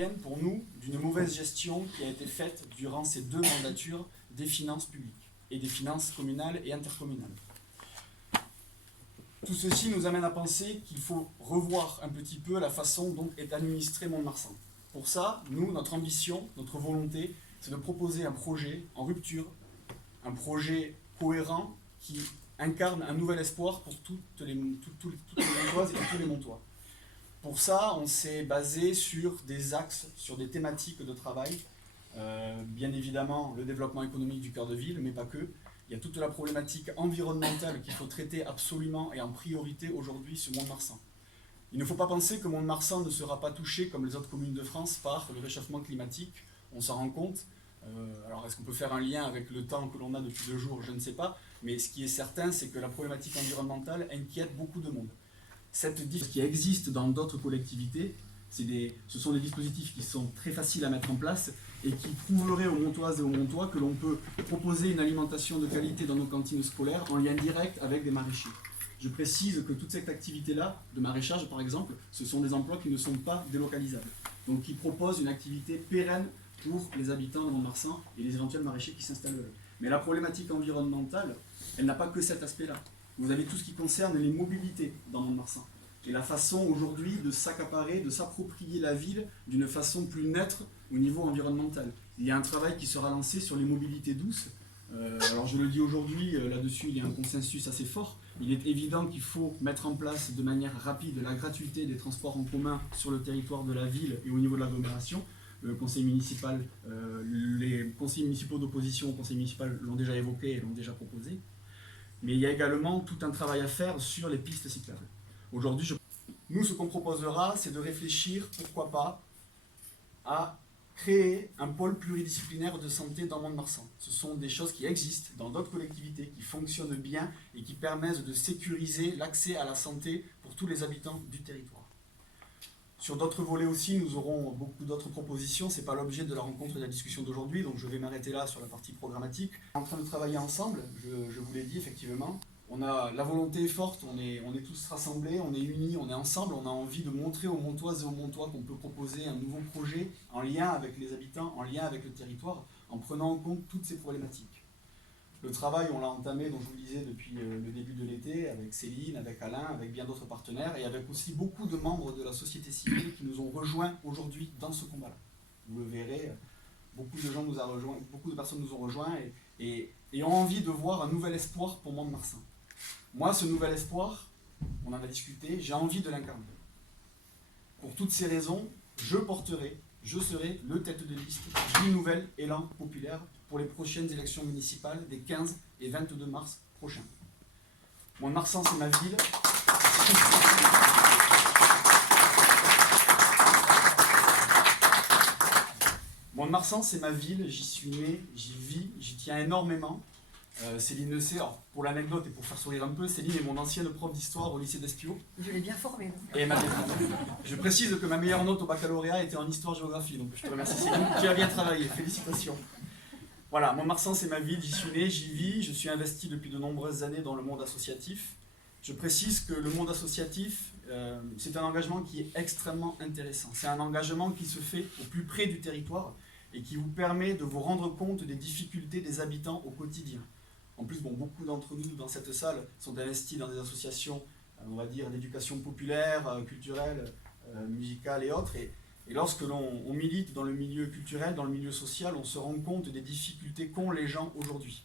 viennent pour nous d'une mauvaise gestion qui a été faite durant ces 2 mandatures des finances publiques et des finances communales et intercommunales. Tout ceci nous amène à penser qu'il faut revoir un petit peu la façon dont est administré Mont-de-Marsan. Pour ça, nous, notre ambition, notre volonté, c'est de proposer un projet en rupture, un projet cohérent qui incarne un nouvel espoir pour toutes les Montoises et tous les Montois. Pour ça, on s'est basé sur des axes, sur des thématiques de travail. Bien évidemment, le développement économique du cœur de ville, mais pas que. Il y a toute la problématique environnementale qu'il faut traiter absolument et en priorité aujourd'hui sur Mont-de-Marsan. Il ne faut pas penser que Mont-de-Marsan ne sera pas touché, comme les autres communes de France, par le réchauffement climatique. On s'en rend compte. Alors, est-ce qu'on peut faire un lien avec le temps que l'on a depuis 2 jours? Je ne sais pas. Mais ce qui est certain, c'est que la problématique environnementale inquiète beaucoup de monde. Cette qui existe dans d'autres collectivités, ce sont des dispositifs qui sont très faciles à mettre en place et qui prouveraient aux Montoises et aux Montois que l'on peut proposer une alimentation de qualité dans nos cantines scolaires en lien direct avec des maraîchers. Je précise que toute cette activité-là, de maraîchage par exemple, ce sont des emplois qui ne sont pas délocalisables. Donc qui proposent une activité pérenne pour les habitants de Mont-de-Marsan et les éventuels maraîchers qui s'installent. Mais la problématique environnementale, elle n'a pas que cet aspect-là. Vous avez tout ce qui concerne les mobilités dans Mont-de-Marsan. Et la façon aujourd'hui de s'accaparer, de s'approprier la ville d'une façon plus neutre au niveau environnemental. Il y a un travail qui sera lancé sur les mobilités douces. Alors je le dis aujourd'hui, là-dessus il y a un consensus assez fort. Il est évident qu'il faut mettre en place de manière rapide la gratuité des transports en commun sur le territoire de la ville et au niveau de l'agglomération. Le conseil municipal, les conseillers municipaux d'opposition au conseil municipal l'ont déjà évoqué et l'ont déjà proposé. Mais il y a également tout un travail à faire sur les pistes cyclables. Aujourd'hui, nous, ce qu'on proposera, c'est de réfléchir, pourquoi pas, à créer un pôle pluridisciplinaire de santé dans Mont-de-Marsan. Ce sont des choses qui existent dans d'autres collectivités, qui fonctionnent bien et qui permettent de sécuriser l'accès à la santé pour tous les habitants du territoire. Sur d'autres volets aussi, nous aurons beaucoup d'autres propositions. Ce n'est pas l'objet de la rencontre et de la discussion d'aujourd'hui, donc je vais m'arrêter là sur la partie programmatique. En train de travailler ensemble, je vous l'ai dit effectivement. On a la volonté forte, on est tous rassemblés, on est unis, on est ensemble, on a envie de montrer aux Montoises et aux Montois qu'on peut proposer un nouveau projet en lien avec les habitants, en lien avec le territoire, en prenant en compte toutes ces problématiques. Le travail, on l'a entamé, dont je vous le disais, depuis le début de l'été, avec Céline, avec Alain, avec bien d'autres partenaires, et avec aussi beaucoup de membres de la société civile qui nous ont rejoints aujourd'hui dans ce combat-là. Vous le verrez, beaucoup de gens nous ont rejoints, beaucoup de personnes nous ont rejoints et ont envie de voir un nouvel espoir pour Mont-de-Marsan. Moi, ce nouvel espoir, on en a discuté, j'ai envie de l'incarner. Pour toutes ces raisons, je serai le tête de liste du nouvel élan populaire pour les prochaines élections municipales des 15 et 22 mars prochains. Mont-de-Marsan, c'est ma ville. Mont-de-Marsan, c'est ma ville, j'y suis né, j'y vis, j'y tiens énormément. Céline le sait, alors pour l'anecdote et pour faire sourire un peu, Céline est mon ancienne prof d'histoire au lycée d'Espio. Je l'ai bien formée. Et je précise que ma meilleure note au baccalauréat était en histoire-géographie, donc je te remercie Céline, tu as bien travaillé, félicitations. Voilà, Mont-de-Marsan c'est ma ville, j'y suis né, j'y vis, je suis investi depuis de nombreuses années dans le monde associatif. Je précise que le monde associatif, c'est un engagement qui est extrêmement intéressant. C'est un engagement qui se fait au plus près du territoire et qui vous permet de vous rendre compte des difficultés des habitants au quotidien. En plus, beaucoup d'entre nous dans cette salle sont investis dans des associations, on va dire, d'éducation populaire, culturelle, musicale et autres. Et lorsque l'on milite dans le milieu culturel, dans le milieu social, on se rend compte des difficultés qu'ont les gens aujourd'hui.